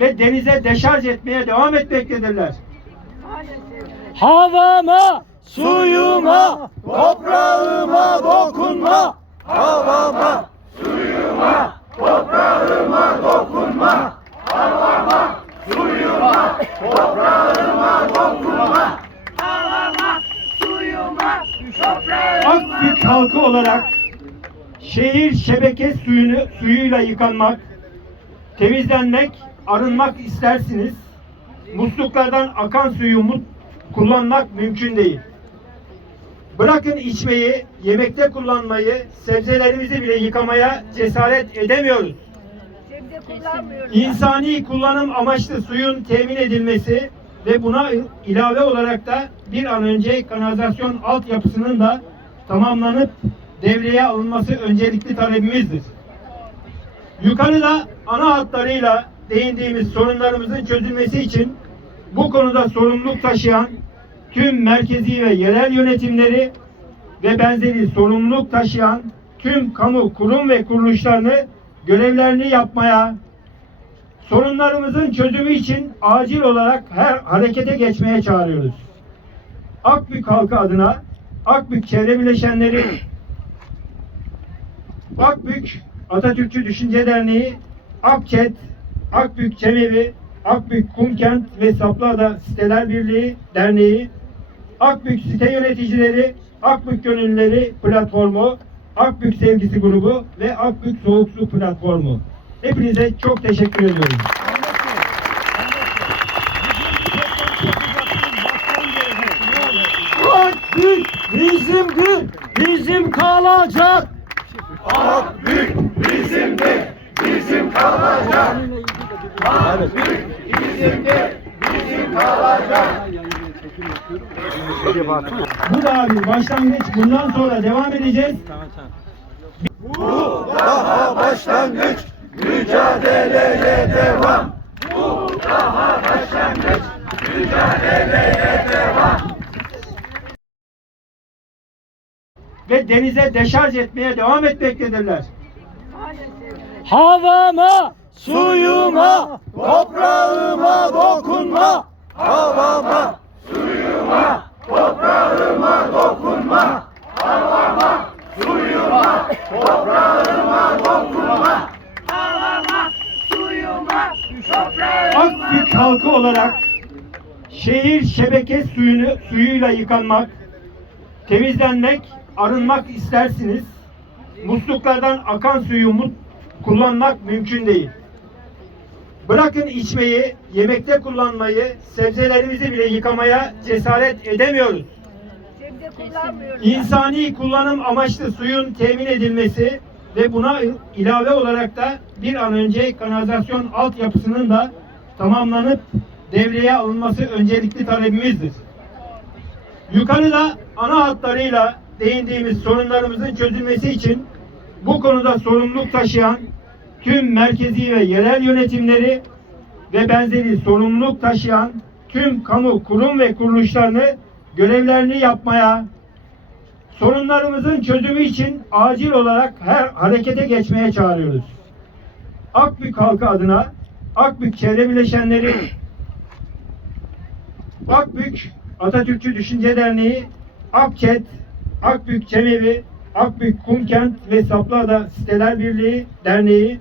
ve denize deşarj etmeye devam etmektedirler. Havama, suyuma, toprağıma dokunma. Havama, suyuma, toprağıma dokunma. Havama, suyuma, toprağıma dokunma. Havama, suyuma, toprağıma. Akbük halkı olarak şehir şebeke suyunu suyuyla yıkanmak, temizlenmek, arınmak istersiniz. Musluklardan akan suyu mut, kullanmak mümkün değil. Bırakın içmeyi, yemekte kullanmayı, sebzelerimizi bile yıkamaya cesaret edemiyoruz. İnsani kullanım amaçlı suyun temin edilmesi ve buna ilave olarak da bir an önce kanalizasyon altyapısının da tamamlanıp devreye alınması öncelikli talebimizdir. Yukarıda ana hatlarıyla değindiğimiz sorunlarımızın çözülmesi için bu konuda sorumluluk taşıyan tüm merkezi ve yerel yönetimleri ve benzeri sorumluluk taşıyan tüm kamu kurum ve kuruluşlarını görevlerini yapmaya, sorunlarımızın çözümü için acil olarak her harekete geçmeye çağırıyoruz. Akbük halkı adına Akbük Çevre Bileşenleri Akbük Atatürkçü Düşünce Derneği Akçet Akbük Cemevi Akbük Kumkent ve Saplıada Siteler Birliği Derneği Akbük Site Yöneticileri Akbük Gönüllüleri Platformu Akbük Sevgisi Grubu ve Akbük Soğuk Su Platformu. Hepinize çok teşekkür ediyorum. Akbük bizimdir, bizim kalacak. Akbük bizimdir, bizim kalacak. Akbük bizimdir, bizim kalacak. Bu da bir başlangıç. Bundan sonra devam edeceğiz. Bu daha başlangıç, mücadeleye devam. Bu daha başlangıç, mücadeleye devam. Ve denize deşarj etmeye devam etmektedirler. Havama, suyuma, toprağıma dokunma. Havama, suyuma, toprağıma dokunma. Havama, suyuma, toprağıma dokunma. Havama, suyuma, toprağıma. Akbük halkı olarak şehir şebeke suyunu suyuyla yıkanmak, temizlenmek, arınmak istersiniz. Musluklardan akan suyu mut, kullanmak mümkün değil. Bırakın içmeyi, yemekte kullanmayı, sebzelerimizi bile yıkamaya cesaret edemiyoruz. İnsani kullanım amaçlı suyun temin edilmesi ve buna ilave olarak da bir an önce kanalizasyon altyapısının da tamamlanıp devreye alınması öncelikli talebimizdir. Yukarıda ana hatlarıyla değindiğimiz sorunlarımızın çözülmesi için bu konuda sorumluluk taşıyan tüm merkezi ve yerel yönetimleri ve benzeri sorumluluk taşıyan tüm kamu kurum ve kuruluşlarını görevlerini yapmaya, sorunlarımızın çözümü için acil olarak her harekete geçmeye çağırıyoruz. Akbük halkı adına Akbük Çevre Bileşenleri Akbük Atatürkçü Düşünce Derneği Akçet Akbük Cemevi Akbük Kumkent ve Saplıada Siteler Birliği Derneği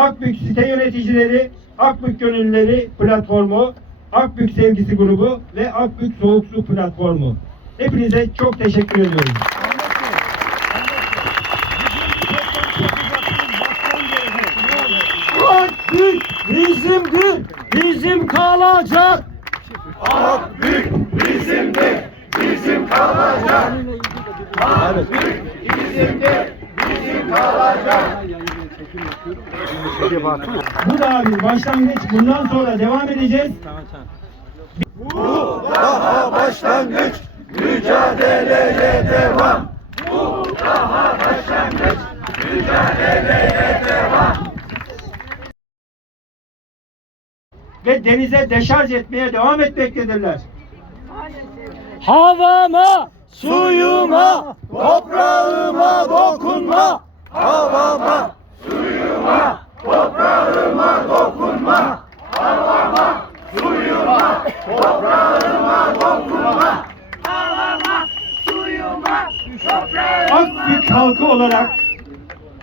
Akbük Site Yöneticileri Akbük Gönüllüleri Platformu Akbük Sevgisi Grubu ve Akbük Soğuk Su Platformu. Hepinize çok teşekkür ediyorum. Akbük bizimdir, bizim kalacak. Akbük bizimdir, bizim kalacak. Akbük bizimdir, bizim kalacak. Bu da bir başlangıç. Bundan sonra devam edeceğiz. Bu daha başlangıç, mücadeleye devam. Bu daha başlangıç, mücadeleye devam. Ve denize deşarj etmeye devam etmektedirler. Havama, suyuma, toprağıma dokunma. Havama, dokunma, toprağıma dokunma. Havama, suyuma, toprağıma dokunma. Havama, suyuma, toprağıma. Akbük halkı olarak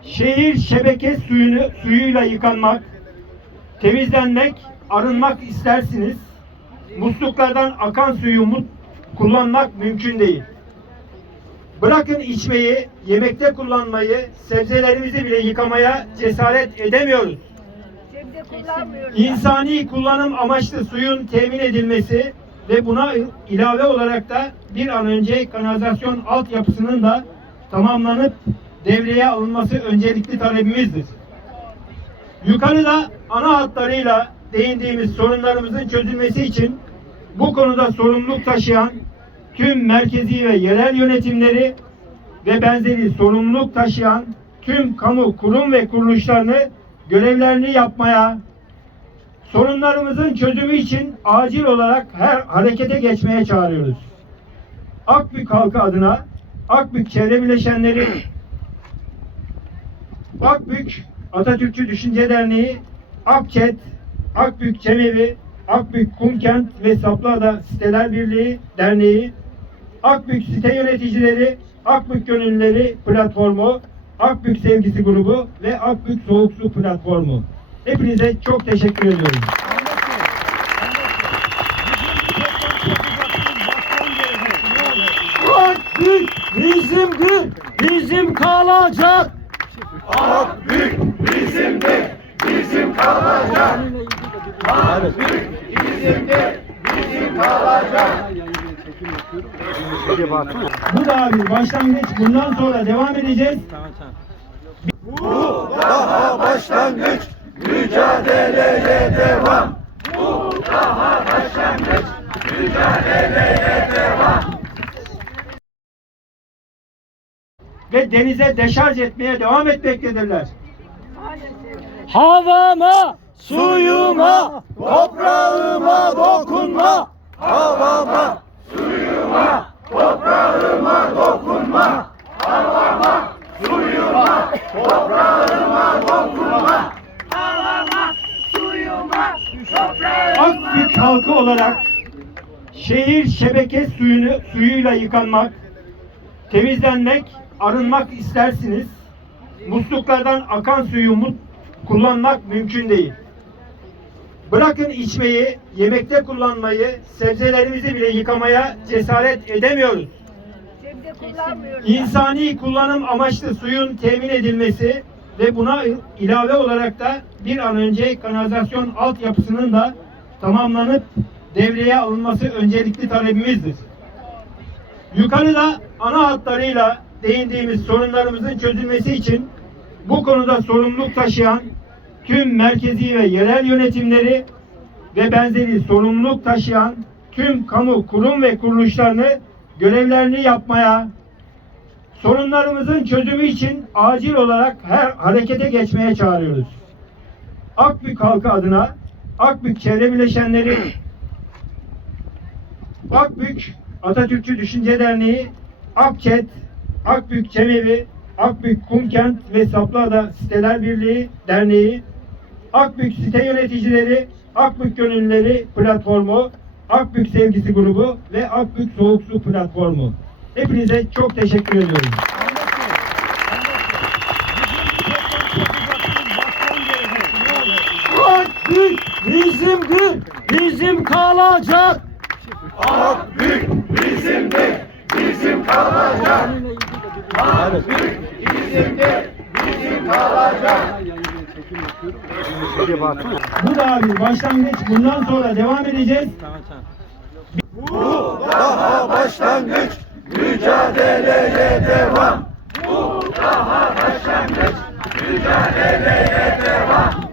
şehir şebeke suyunu suyuyla yıkanmak, temizlenmek, arınmak istersiniz. Musluklardan akan suyu mut, kullanmak mümkün değil. Bırakın içmeyi, yemekte kullanmayı, sebzelerimizi bile yıkamaya cesaret edemiyoruz. İnsani kullanım amaçlı suyun temin edilmesi ve buna ilave olarak da bir an önce kanalizasyon altyapısının da tamamlanıp devreye alınması öncelikli talebimizdir. Yukarıda ana hatlarıyla değindiğimiz sorunlarımızın çözülmesi için bu konuda sorumluluk taşıyan tüm merkezi ve yerel yönetimleri ve benzeri sorumluluk taşıyan tüm kamu kurum ve kuruluşlarını görevlerini yapmaya, sorunlarımızın çözümü için acil olarak her harekete geçmeye çağırıyoruz. Akbük halkı adına Akbük Çevre Bileşenleri Akbük Atatürkçü Düşünce Derneği Akçet Akbük Cemevi Akbük Kumkent ve Saplıada Siteler Birliği Derneği Akbük Site Yöneticileri Akbük Gönüllüleri Platformu Akbük Sevgisi Grubu ve Akbük Soğuk Su Platformu. Hepinize çok teşekkür ediyorum. Akbük bizimdir, bizim kalacak. Akbük bizimdir, bizim kalacak. Akbük bizimdir, bizim kalacak. Bu da bir başlangıç. Bundan sonra devam edeceğiz. Bu daha başlangıç, mücadeleye devam. Bu daha başlangıç, mücadeleye devam. Ve denize deşarj etmeye devam etmektedirler. Havama, suyuma, Toprağıma dokunma, havama, suyuma, toprağıma dokunma. Havama, suyuma, toprağıma dokunma. Havama, suyuma, toprağıma. Akbük halkı olarak şehir şebeke suyunu suyuyla yıkanmak, temizlenmek, arınmak istersiniz. Musluklardan akan suyu mut, kullanmak mümkün değil. Bırakın içmeyi, yemekte kullanmayı, sebzelerimizi bile yıkamaya cesaret edemiyoruz. İnsani kullanım amaçlı suyun temin edilmesi ve buna ilave olarak da bir an önce kanalizasyon altyapısının da tamamlanıp devreye alınması öncelikli talebimizdir. Yukarıda ana hatlarıyla değindiğimiz sorunlarımızın çözülmesi için bu konuda sorumluluk taşıyan tüm merkezi ve yerel yönetimleri ve benzeri sorumluluk taşıyan tüm kamu kurum ve kuruluşlarını görevlerini yapmaya, sorunlarımızın çözümü için acil olarak her harekete geçmeye çağırıyoruz. Akbük halkı adına Akbük Çevre Bileşenleri Akbük Atatürkçü Düşünce Derneği Akçet Akbük Cemevi Akbük Kumkent ve Saplıada Siteler Birliği Derneği Akbük Site Yöneticileri Akbük Gönüllüleri Platformu Akbük Sevgisi Grubu ve Akbük Soğuk Su Platformu. Hepinize çok teşekkür ediyorum. Akbük bizimdir, bizim kalacak. Akbük bizimdir, bizim kalacak. Akbük bizimdir, bizim kalacak. Bu da bir başlangıç. Bundan sonra devam edeceğiz. Bu daha başlangıç, mücadeleye devam. Bu daha başlangıç, mücadeleye devam.